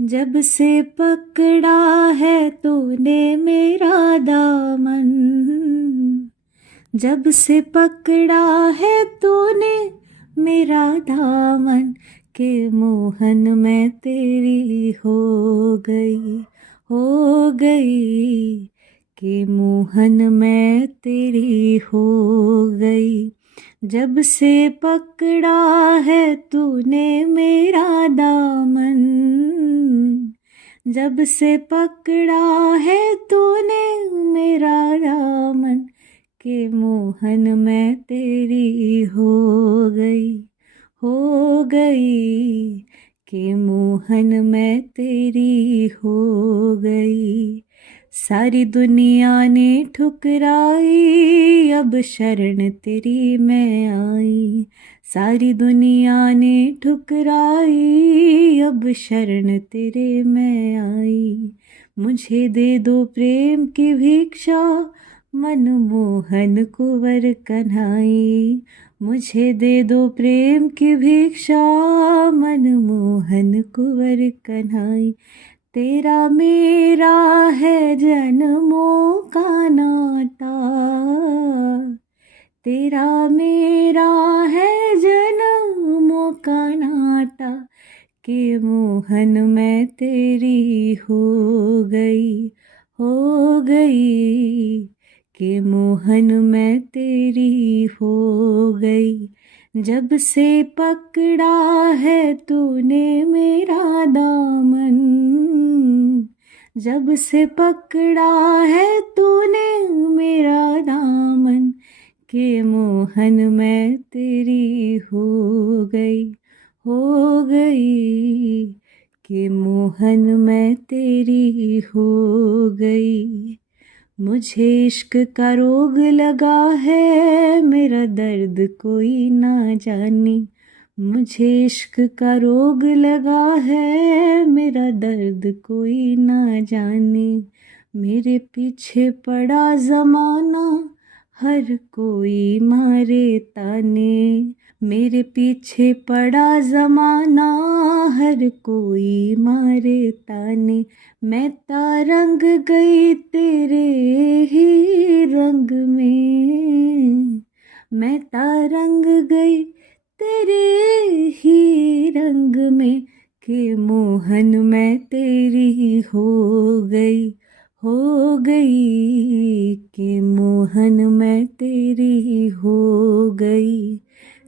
जब से पकड़ा है तूने मेरा दामन, जब से पकड़ा है तूने मेरा दामन, के मोहन मैं तेरी हो गई, हो गई, के मोहन मैं तेरी हो गई। जब से पकड़ा है तूने मेरा दामन, जब से पकड़ा है तूने मेरा दामन, के मोहन मैं तेरी हो गई, हो गई, के मोहन मैं तेरी हो गई। सारी दुनिया ने ठुकराई, अब शरण तेरी मैं आई। सारी दुनिया ने ठुकराई, अब शरण तेरे मैं आई। मुझे दे दो प्रेम की भिक्षा, मनमोहन कुंवर कन्हाई। मुझे दे दो प्रेम की भिक्षा, मनमोहन कुंवर कन्हाई। तेरा मेरा है जन्मों का नाता, तेरा मेरा है जन्मों का नाता, के मोहन मैं तेरी हो गई, हो गई, के मोहन मैं तेरी हो गई। जब से पकड़ा है तूने मेरा दामन, जब से पकड़ा है तूने मेरा दामन, के मोहन मैं तेरी हो गई, हो गई, के मोहन मैं तेरी हो गई। मुझे इश्क का रोग लगा है, मेरा दर्द कोई ना जाने। मुझे इश्क का रोग लगा है, मेरा दर्द कोई ना जाने। मेरे पीछे पड़ा ज़माना, हर कोई मारे ताने। मेरे पीछे पड़ा ज़माना, हर कोई मारे ताने। मैं तारंग गई तेरे ही रंग में, मैं तारंग गई तेरे ही रंग में, के मोहन मैं तेरी हो गई, हो गई, के मोहन मैं तेरी हो गई।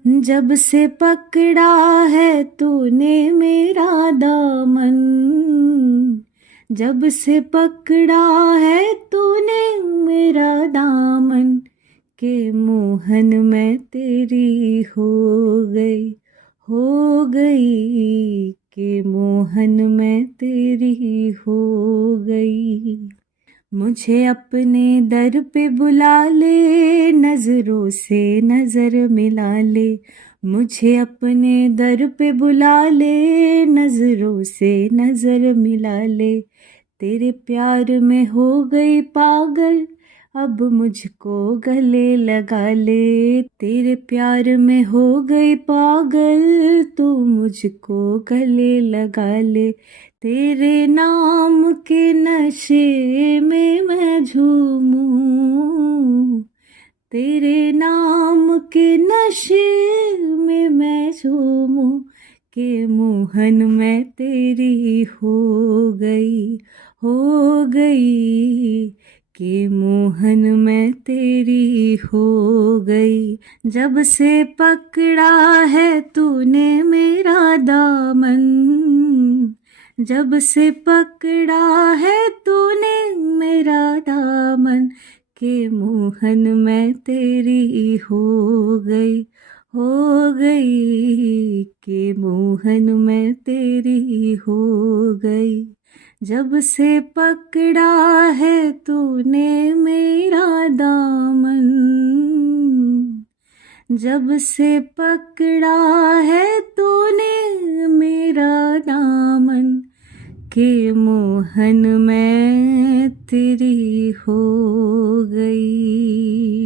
जब से पकड़ा है तूने मेरा दामन, जब से पकड़ा है तूने मेरा दामन, के मोहन मैं तेरी हो गई, हो गई, के मोहन मैं तेरी हो गई। मुझे अपने दर पे बुला ले, नजरों से नजर मिला ले। मुझे अपने दर पे बुला ले, नजरों से नजर मिला ले। तेरे प्यार में हो गई पागल, अब मुझको गले लगा ले। तेरे प्यार में हो गई पागल, तू मुझको गले लगा ले। तेरे नाम के नशे में मैं झूमूं, तेरे नाम के नशे में मैं झूमूं, के मोहन मैं तेरी हो गई, हो गई, के मोहन मैं तेरी हो गई। जब से पकड़ा है तूने मेरा दामन, जब से पकड़ा है तूने मेरा दामन, के मोहन मैं तेरी हो गई, हो गई, के मोहन मैं तेरी हो गई। जब से पकड़ा है तूने मेरा दामन, जब से पकड़ा है तूने मेरा दामन, के मोहन मैं तेरी हो गई।